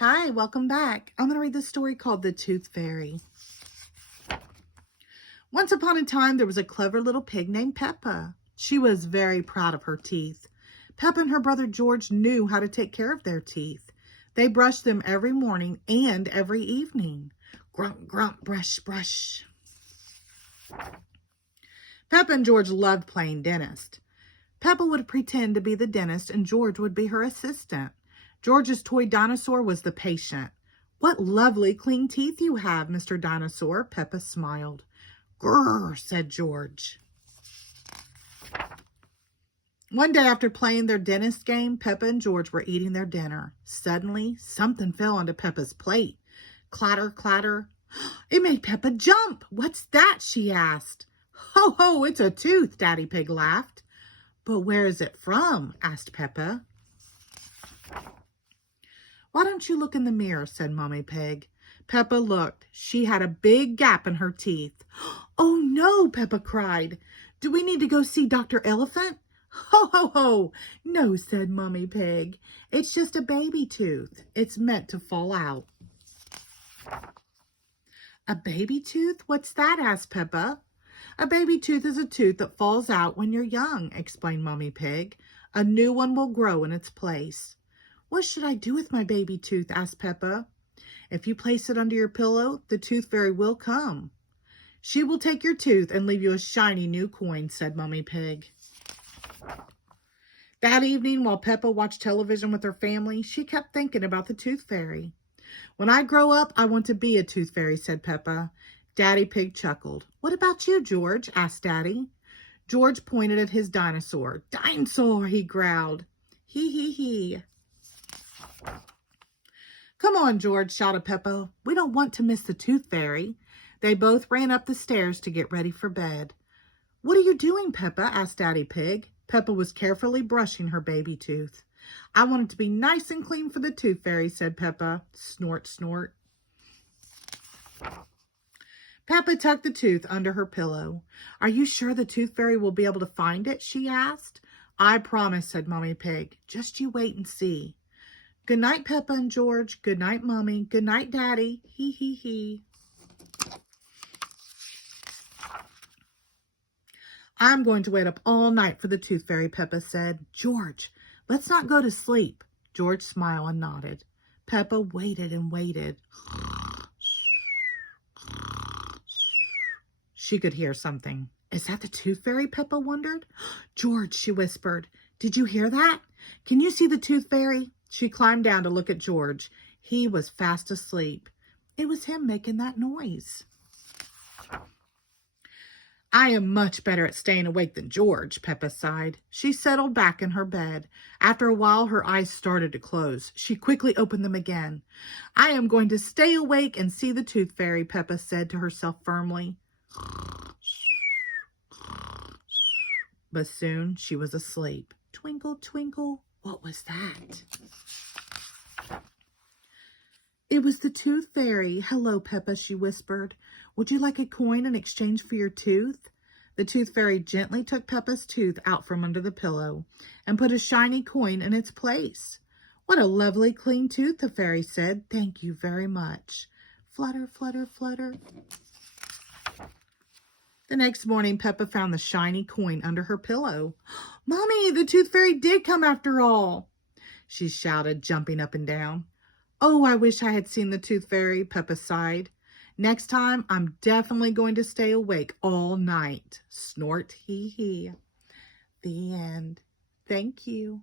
Hi, welcome back. I'm going to read this story called The Tooth Fairy. Once upon a time, there was a clever little pig named Peppa. She was very proud of her teeth. Peppa and her brother George knew how to take care of their teeth. They brushed them every morning and every evening. Grump, grump, brush, brush. Peppa and George loved playing dentist. Peppa would pretend to be the dentist and George would be her assistant. George's toy dinosaur was the patient. "What lovely clean teeth you have, Mr. Dinosaur," Peppa smiled. "Grrr," said George. One day after playing their dentist game, Peppa and George were eating their dinner. Suddenly, something fell onto Peppa's plate. Clatter, clatter. It made Peppa jump. "What's that?" she asked. "Ho, ho, it's a tooth," Daddy Pig laughed. "But where is it from?" asked Peppa. "Why don't you look in the mirror?" said Mommy Pig. Peppa looked. She had a big gap in her teeth. "Oh no," Peppa cried. "Do we need to go see Dr. Elephant?" "Ho, ho, ho. No," said Mommy Pig. "It's just a baby tooth. It's meant to fall out." "A baby tooth? What's that?" asked Peppa. "A baby tooth is a tooth that falls out when you're young," explained Mommy Pig. "A new one will grow in its place." "What should I do with my baby tooth?" asked Peppa. "If you place it under your pillow, the tooth fairy will come. She will take your tooth and leave you a shiny new coin," said Mommy Pig. That evening, while Peppa watched television with her family, she kept thinking about the tooth fairy. "When I grow up, I want to be a tooth fairy," said Peppa. Daddy Pig chuckled. "What about you, George?" asked Daddy. George pointed at his dinosaur. "Dinosaur," he growled. "Hee hee hee." "Come on, George," shouted Peppa. "We don't want to miss the tooth fairy." They both ran up the stairs to get ready for bed. "What are you doing, Peppa?" asked Daddy Pig. Peppa was carefully brushing her baby tooth. "I want it to be nice and clean for the tooth fairy," said Peppa. Snort, snort. Peppa tucked the tooth under her pillow. "Are you sure the tooth fairy will be able to find it?" she asked. "I promise," said Mommy Pig. "Just you wait and see." "Good night, Peppa and George. Good night, Mommy. Good night, Daddy. Hee hee hee." "I'm going to wait up all night for the tooth fairy," Peppa said. "George, let's not go to sleep." George smiled and nodded. Peppa waited and waited. She could hear something. "Is that the tooth fairy?" Peppa wondered. "George," she whispered, "did you hear that? Can you see the tooth fairy?" She climbed down to look at George. He was fast asleep. It was him making that noise. "I am much better at staying awake than George," Peppa sighed. She settled back in her bed. After a while, her eyes started to close. She quickly opened them again. "I am going to stay awake and see the tooth fairy," Peppa said to herself firmly. But soon she was asleep. Twinkle, twinkle, what was that? It was the tooth fairy. "Hello, Peppa," she whispered. "Would you like a coin in exchange for your tooth?" The tooth fairy gently took Peppa's tooth out from under the pillow and put a shiny coin in its place. "What a lovely clean tooth," the fairy said. "Thank you very much." Flutter, flutter, flutter. The next morning, Peppa found the shiny coin under her pillow. "Mommy, the tooth fairy did come after all," she shouted, jumping up and down. "Oh, I wish I had seen the tooth fairy," Peppa sighed. "Next time, I'm definitely going to stay awake all night." Snort, hee hee. The end. Thank you.